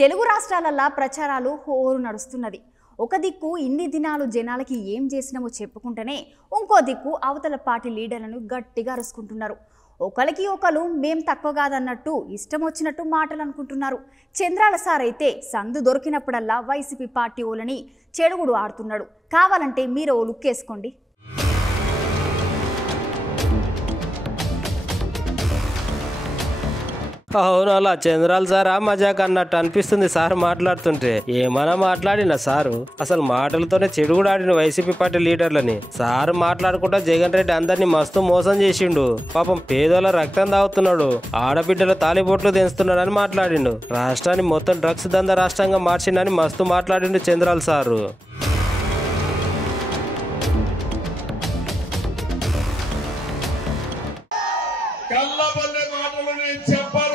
తెలుగు రాష్ట్రాలల్లా ప్రచారాలు హోరు నడుస్తున్నది. ఒక దిక్కు ఇన్ని దినాలు జనాలకి ఏం చేసినామో చెప్పుకుంటేనే ఇంకో దిక్కు అవతల పార్టీ లీడర్లను గట్టిగా అరుచుకుంటున్నారు. ఒకరికి ఒకరు మేం తక్కువ కాదన్నట్టు ఇష్టం వచ్చినట్టు మాటలు అనుకుంటున్నారు. చంద్రాల సార్ అయితే సందు దొరికినప్పుడల్లా వైసీపీ పార్టీ ఓలని చెడుగుడు ఆడుతున్నాడు. కావాలంటే మీరు ఓ లుక్ వేసుకోండి. అవును, అలా చంద్రాల సారా మజాక్ అన్నట్టు అనిపిస్తుంది సార్ మాట్లాడుతుంటే. ఏమన్నా మాట్లాడినా సారు అసలు మాటలతోనే చెడు కూడా ఆడిన వైసీపీ పార్టీ లీడర్లని. సారు మాట్లాడుకుంటా జగన్ రెడ్డి అందరినీ మస్తు మోసం చేసిండు. పాపం పేదోళ్ళ రక్తం తాగుతున్నాడు, ఆడబిడ్డల తాలిబొట్లు తెస్తున్నాడు అని మాట్లాడిండు. రాష్ట్రాన్ని మొత్తం డ్రగ్స్ దంద రాష్ట్రంగా మార్చిండని మస్తు మాట్లాడిండు చంద్రాల సారు. కల్లబల్లె మాటలు నేను చెప్పను.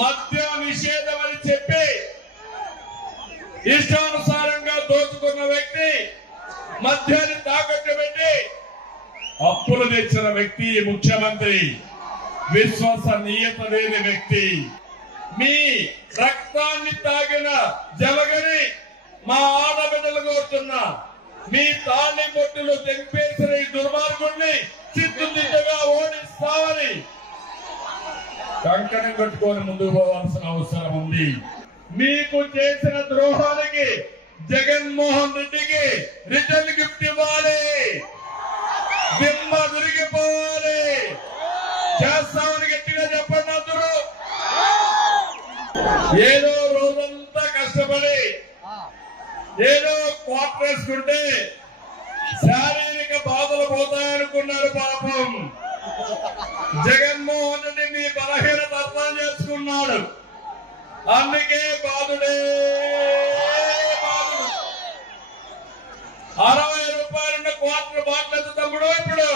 మద్య నిషేధం అని చెప్పి ఇష్టానుసారంగా దోచుకున్న వ్యక్తి, మద్యాన్ని తాకట్టు పెట్టి అప్పులు తెచ్చిన వ్యక్తి ముఖ్యమంత్రి, విశ్వసనీయత లేని వ్యక్తి. మీ రక్తాన్ని తాగిన జలగని మా ఆడబిడ్డలు కోరుతున్నా, మీ తాళి బొట్టులు తెంపేసిన ఈ దుర్మార్గుడిని చిత్తుదిద్దుగా ఓడిస్తామని కంకణం కట్టుకొని ముందుకు పోవాల్సిన అవసరం ఉంది. మీకు చేసిన ద్రోహానికి జగన్మోహన్ రెడ్డికి రిటర్న్ గిఫ్ట్ ఇవ్వాలి. దిమ్మ విరిగిపోవాలి. చేస్తామని గట్టిగా చెప్పండి అందరూ. ఏదో రోజంతా కష్టపడి ఏదో క్వార్టర్ వేసుకుంటే శారీరక బాధలు పోతాయనుకున్నారు. పాపం జగన్మోహన్ రెడ్డి మీ బలహీనత అర్థం చేసుకున్నాడు. అందుకే బాధుడే బాధుడు. 60 రూపాయలున్న క్వార్టర్ బాటిల్ తమ్ముడు ఇప్పుడు